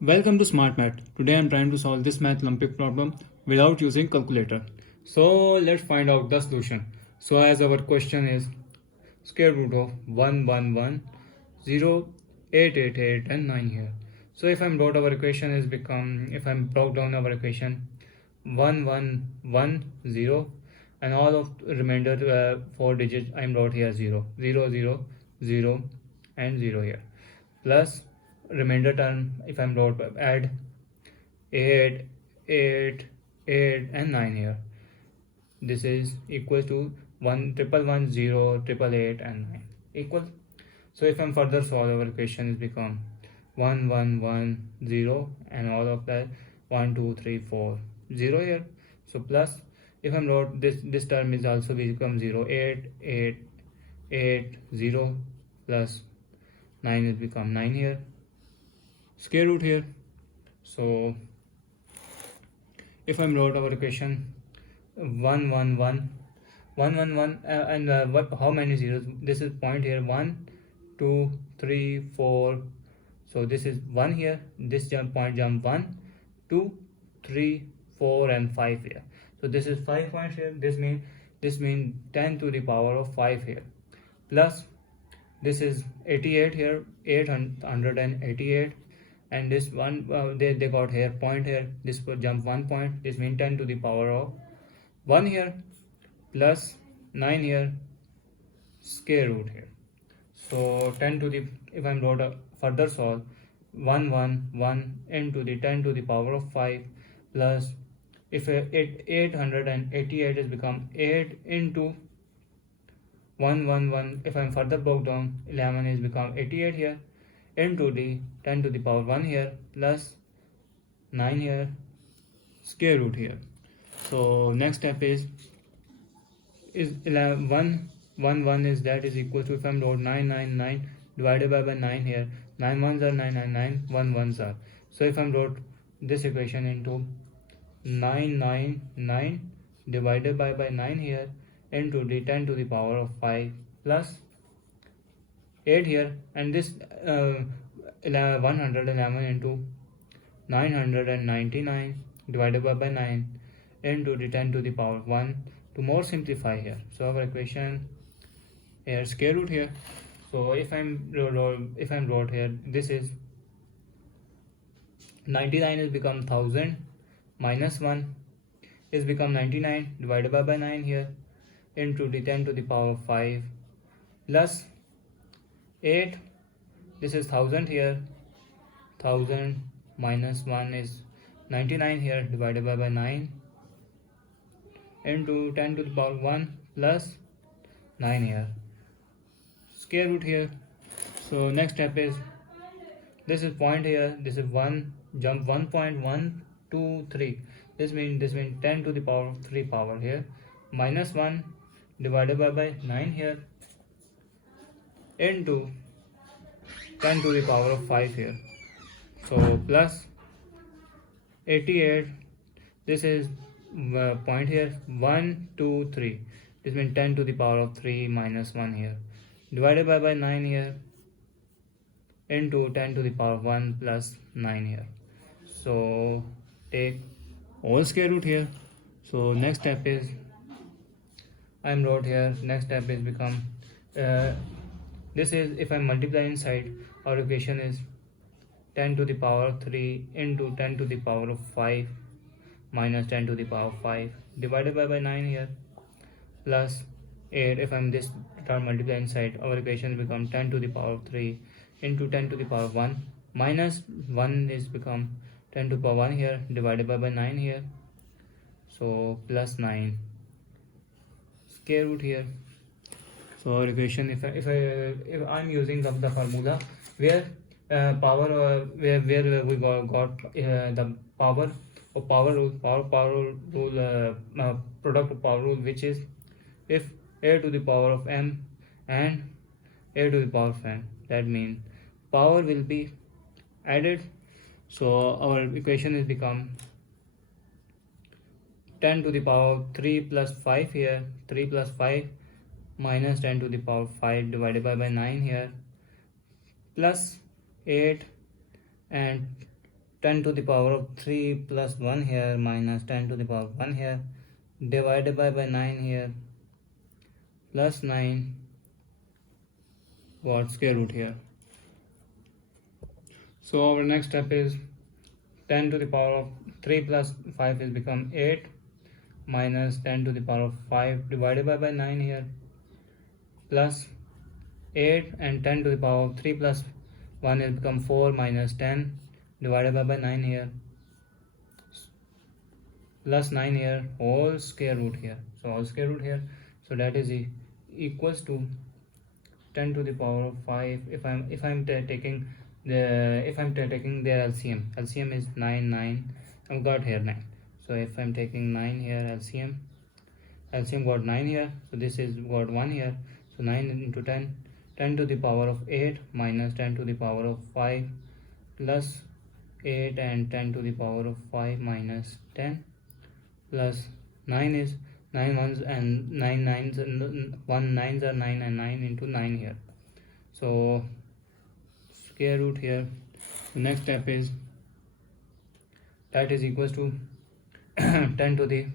Welcome to Smart Math. Today I am trying to solve this Math Olympic problem without using calculator. So let's find out the solution. So as our question is square root of 111,0,888 and 9 here. So if I'm wrote our equation is become, if I'm broke down our equation 1110 and all of remainder 4 digits I'm wrote here 0, 0, 0, 0 and 0 here, plus remainder term if I'm wrote add 8, 8, 8 and 9 here. This is equal to 1,110,888 and 9 equal. So if I'm further solve our equation is become 1110 and all of that 1, 2, 3, 4, 0 here. So plus if I'm wrote this term is also become 0, 8, 8, 8, 0 plus 9 is become 9 here. Square root here. So if I'm wrote our equation 111 and how many zeros? This is point here 1, 2, 3, 4. So this is 1 here. This point jump 1, 2, 3, 4 and 5 here. So this is 5 points here. This means 10 to the power of 5 here. Plus this is 88 here, 888. And this one they got here point here, this will jump 1 point, this means 10 to the power of 1 here, plus 9 here, square root here. So 10 to the, if I'm wrote a further solve 111 into the 10 to the power of 5 plus if 888 is become 8 into 111, if I'm further broke down 11 is become 88 here into the 10 to the power 1 here plus 9 here, square root here. So next step is 111 is that is equal to, if I'm wrote 999 divided by 9 here, 9 ones are 999, 1 ones are. So if I'm wrote this equation into 999 divided by 9 here into the 10 to the power of 5 plus 8 here, and this 111 into 999 divided by 9 into the 10 to the power 1 to more simplify here. So our equation here square root here. So if I'm wrote here, this is 99 is become 1000 minus 1 is become 99 divided by 9 here into the 10 to the power 5 plus 8, this is 1000 here, 1000 minus 1 is 99 here divided by 9 into 10 to the power 1 plus 9 here, square root here. So next step is, this is point here, this is 1, jump 1.1, 2, 3. This means 10 to the power of 3 power here minus 1 divided by 9 here into 10 to the power of 5 here. So plus 88, this is point here 1, 2, 3. This means 10 to the power of 3 minus 1 here divided by 9 here into 10 to the power of 1 plus 9 here. So take all square root here. So next step is, I'm wrote here, next step is become this is, if I multiply inside, our equation is 10 to the power of 3 into 10 to the power of 5 minus 10 to the power of 5 divided by 9 here plus 8. If I'm this term multiply inside, our equation become 10 to the power of 3 into 10 to the power of 1 minus 1 is become 10 to the power 1 here divided by 9 here. So plus 9, square root here. So our equation, if I'm using the formula where power where we got the power of power rule, product of power rule, which is if a to the power of m and a to the power of n, that means power will be added. So our equation is become 10 to the power of 3 plus 5 here, 3 plus 5 minus 10 to the power 5 divided by 9 here plus 8 and 10 to the power of 3 plus 1 here minus 10 to the power of 1 here divided by 9 here plus 9 what square root here. So our next step is 10 to the power of 3 plus 5 is become 8 minus 10 to the power of 5 divided by 9 here plus 8 and 10 to the power of 3 plus 1 is become 4 minus 10 divided by 9 here plus 9 here whole square root here. So whole square root here, so that is equals to 10 to the power of 5. If I'm taking their LCM is 9. I've got here 9. So if I'm taking 9 here, LCM got 9 here, so this is got 1 here, so 9 into 10 to the power of 8 minus 10 to the power of 5 plus 8 and 10 to the power of 5 minus 10 plus 9 is 9 ones and 9 nines and 1 nines are 9 and 9 into 9 here. So square root here. The next step is that is equals to 10 to the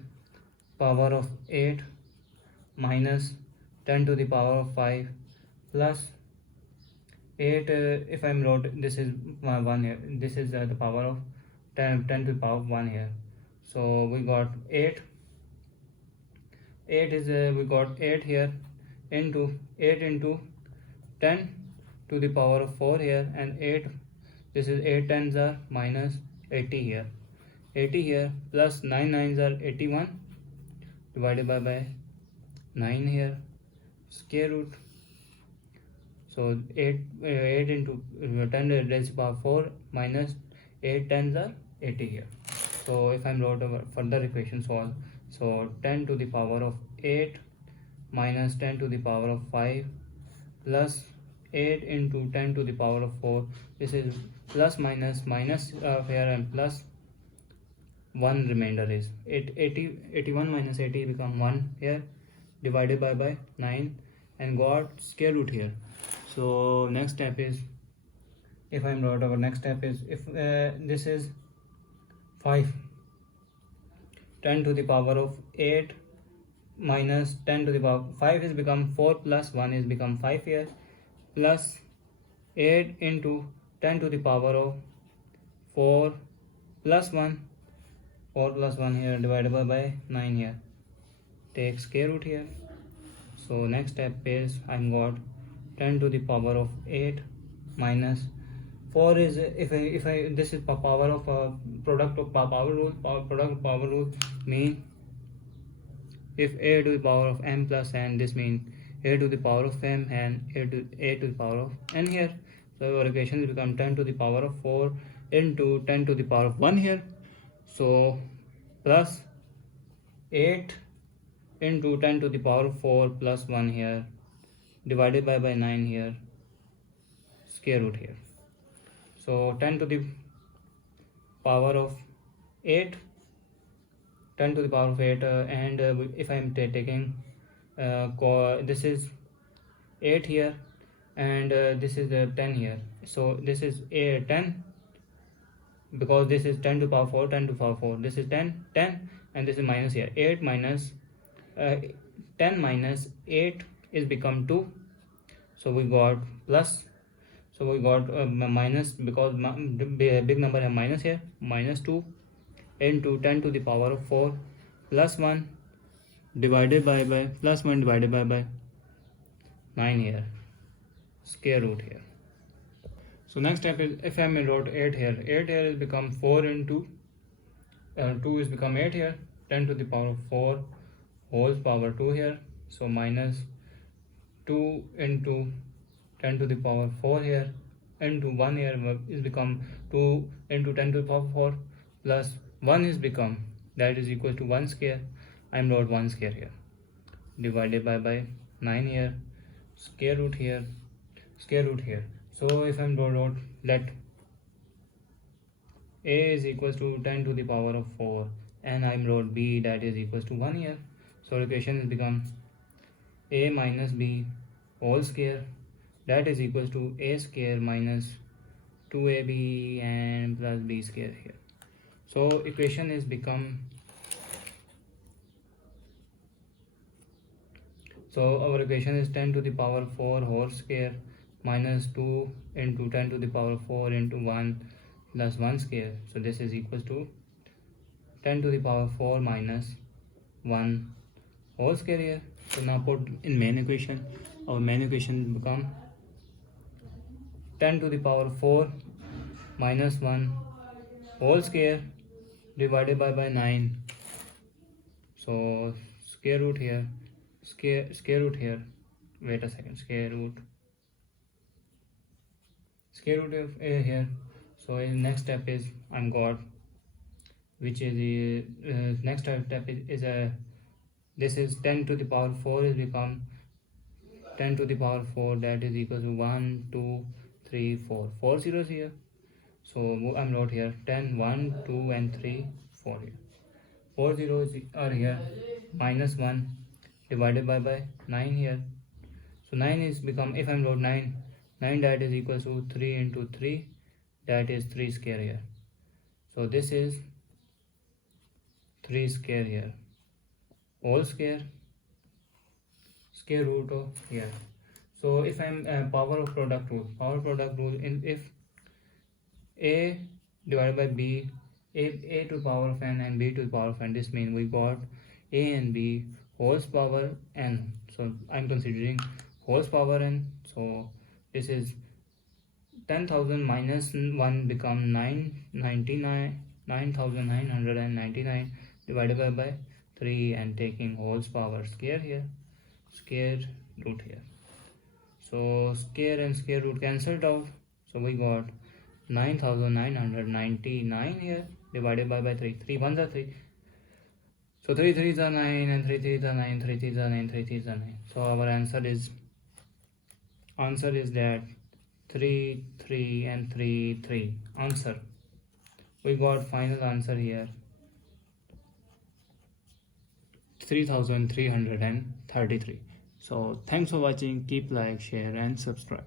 power of 8 minus 10 to the power of 5 plus 8 if I'm wrote this is 1 here, this is the power of 10 to the power of 1 here. So we got 8 is we got 8 here into 8 into 10 to the power of 4 here and 8, this is 8 tens are minus 80 here, 80 here plus 9 nines are 81 divided by 9 here square root. So 8 into 10 raised to the power 4 minus 8 tens are 80 here. So if I'm wrote over further equation solve, so 10 to the power of 8 minus 10 to the power of 5 plus 8 into 10 to the power of 4, this is plus minus here and plus 1 remainder is 81 minus 80 become 1 here divided by 9 and got square root here. So next step is, if I'm wrote our next step is, if this is 5, 10 to the power of 8 minus 10 to the power 5 is become 4 plus 1 is become 5 here plus 8 into 10 to the power of 4 plus 1, 4 plus 1 here divided by 9 here, take square root here. So next step is I'm got 10 to the power of 8 minus 4 is if I this is power of product of power rule mean if a to the power of m plus n, this means a to the power of m and a to the power of n here. So our equation will become 10 to the power of 4 into 10 to the power of 1 here, so plus 8 into 10 to the power of 4 plus 1 here divided by 9 here square root here. So 10 to the power of 8, 10 to the power of 8 and if I'm taking this is 8 here and this is 10 here, so this is a 10 because this is 10 to the power 4, 10 to the power 4, this is 10 and this is minus here 8 minus 10 minus 8 is become 2, so we got plus, so we got minus because big number have minus here, minus 2 into 10 to the power of 4 plus 1 divided by plus 1 divided by 9 here square root here. So next step is, if I wrote 8 here is become 4 into 2 is become 8 here, 10 to the power of 4 whole power 2 here, so minus 2 into 10 to the power 4 here into 1 here is become 2 into 10 to the power 4 plus 1 is become, that is equal to 1 square. I'm wrote 1 square here divided by 9 here square root here. So if I'm wrote let a is equals to 10 to the power of 4 and I'm wrote b that is equals to 1 here, so equation is become a minus b whole square that is equals to a square minus 2ab and plus b square here. So equation is become, so our equation is 10 to the power 4 whole square minus 2 into 10 to the power 4 into 1 plus 1 square. So this is equals to 10 to the power 4 minus 1 whole square here. So now put in main equation. Our main equation become 10 to the power 4 minus 1 whole square divided by 9. So square root here, square root here, wait a second, square root of a here. So in next step is I'm got, which is the next step is a, this is 10 to the power 4 is become 10 to the power 4, that is equal to 1 2 3 4 4 zeros here. So I'm wrote here 10 1 2 and 3 4 here. 4 zeros are here, minus 1 divided by 9 here. So 9 is become, if I'm wrote 9 that is equal to 3 into 3, that is 3 square here. So this is 3 square here, whole square root of here. So if I'm power of product rule in, if a divided by b, a to the power of n and b to the power of n, this means we got a and b whole power n. So I'm considering whole power n. So this is 10,000 minus 1 become 9,999 divided by 3 and taking whole power square here, square root here. So square and square root cancelled out. So we got 9,999 here divided by 3. 3 ones are 3. So 3 3s are 9 and 3 3s are 9, 3 3s are 9, 3 3s are 9. So our answer is that 3 3 and 3 3. Answer. We got final answer here 3,333. So thanks for watching. Keep like, share and subscribe.